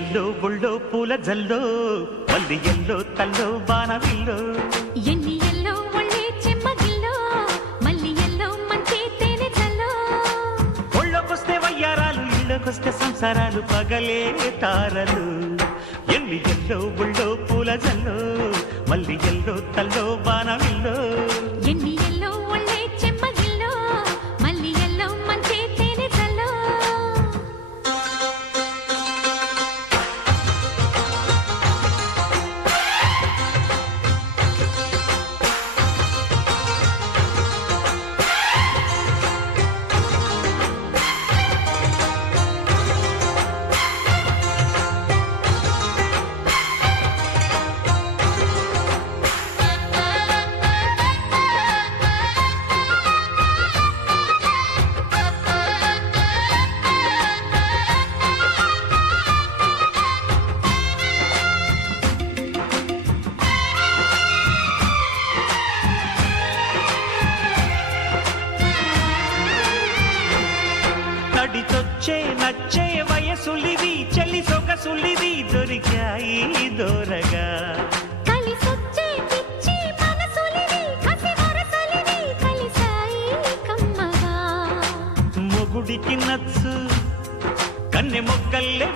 yellow బుళ్ళో పూల జల్లో మల్లి yellow తల్లో బాణవిల్లో ఎన్ని ఎల్లో ఒళ్ళే చెమ్మగిల్లో మల్లి ఎల్లో మంచి తేనె జల్లో ఒళ్ళొకొస్తే వయ్యారాలు ఇళ్ళకొస్తే సంసారాలు పగలే తారలు ఎన్ని ఎల్లో బుళ్ళో పూల జల్లో మల్లి ఎల్లో తల్లో బాణవిల్లో ఎన్ని ఎల్లో ఒళ్ళే చెమ్మగిల్లో మల్లి ఎల్లో మంచి తేనె జల్లో నడిచొచ్చే నచ్చే వయసులివి చెల్లి సొగసులివి దొరికాయి దూరగా కలిసొచ్చే పిచ్చి మనసులివి కసి వరసలివి కలిసాయి కమ్మగా మొగుడికి నచ్చు కన్నె మొగ్గల్లే